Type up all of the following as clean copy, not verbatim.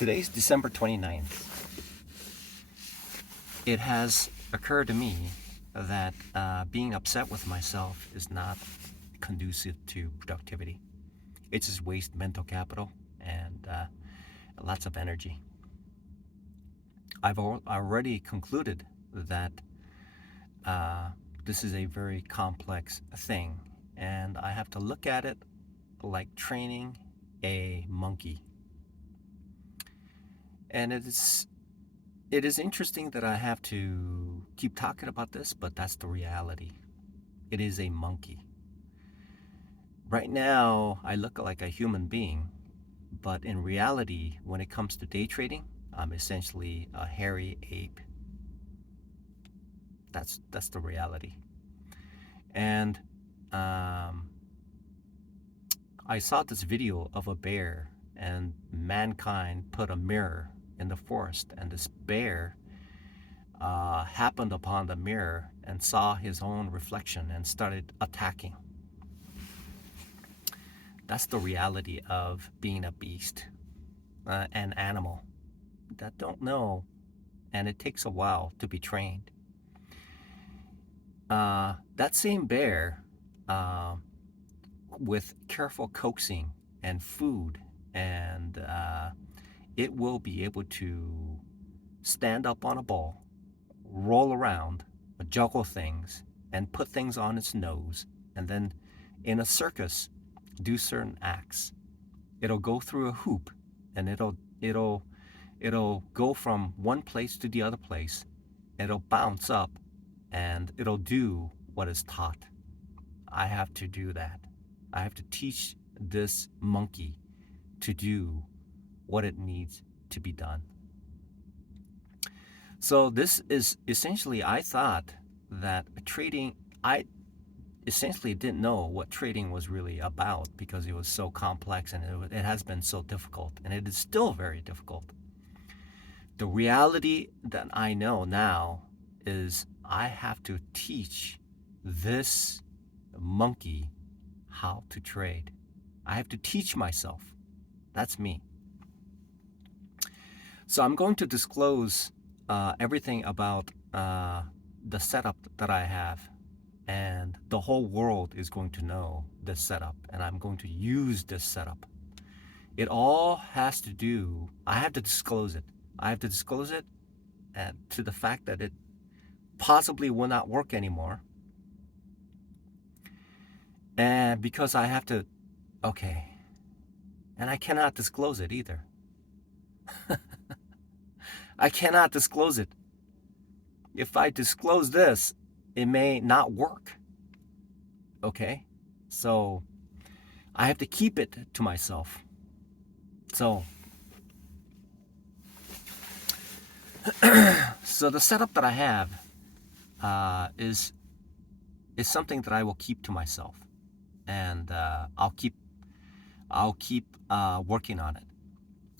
Today's December 29th. It has occurred to me that being upset with myself is not conducive to productivity. It just wastes mental capital and lots of energy. I've already concluded that this is a very complex thing, and I have to look at it like training a monkey. And it is interesting that I have to keep talking about this, but that's the reality. It is a monkey. Right now, I look like a human being, but in reality, when it comes to day trading, I'm essentially a hairy ape. That's the reality. And I saw this video of a bear, and mankind put a mirror in the forest, and this bear happened upon the mirror and saw his own reflection and started attacking. That's the reality of being a beast, an animal that don't know, and it takes a while to be trained. That same bear, with careful coaxing and food, and it will be able to stand up on a ball, roll around, juggle things, and put things on its nose, and then in a circus do certain acts. It'll go through a hoop, and it'll go from one place to the other place. It'll bounce up, and it'll do what is taught. I have to do that. I have to teach this monkey to do what it needs to be done. So this is essentially, I thought that trading, I essentially didn't know what trading was really about because it was so complex, and it has been so difficult, and it is still very difficult. The reality that I know now is I have to teach this monkey how to trade. I have to teach myself. That's me. So I'm going to disclose everything about the setup that I have, and the whole world is going to know this setup, and I'm going to use this setup. It all has to do, I have to disclose it. I have to disclose it to the fact that it possibly will not work anymore. And because I have to, okay, and I cannot disclose it either. I cannot disclose it. If I disclose this, it may not work. Okay? So I have to keep it to myself. So the setup that I have is something that I will keep to myself, and I'll keep working on it.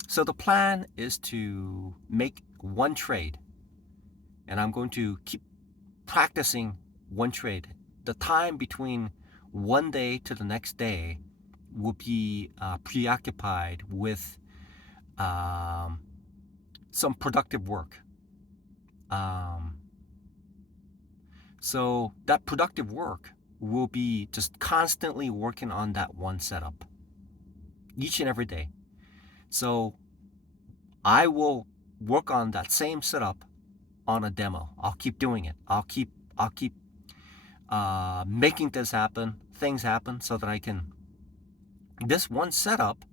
So the plan is to make one trade, and I'm going to keep practicing one trade. The time between one day to the next day will be preoccupied with some productive work. So that productive work will be just constantly working on that one setup each and every day. So I will work on that same setup on a demo. I'll keep doing it. I'll keep making things happen so that I can. This one setup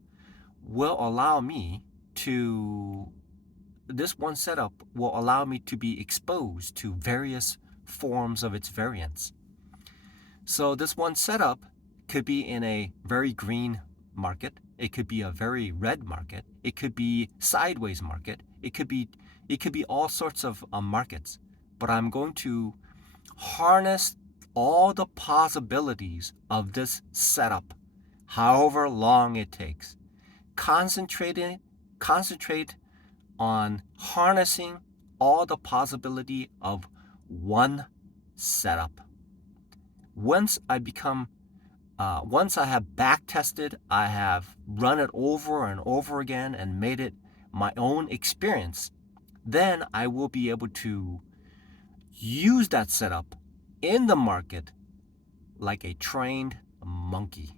will allow me to. This one setup will allow me to be exposed to various forms of its variance. So this one setup could be in a very green market. It could be a very red market. It could be sideways market. It could be all sorts of markets. But I'm going to harness all the possibilities of this setup, however long it takes. Concentrate on harnessing all the possibility of one setup. Once I have back tested, I have run it over and over again and made it my own experience, then I will be able to use that setup in the market like a trained monkey.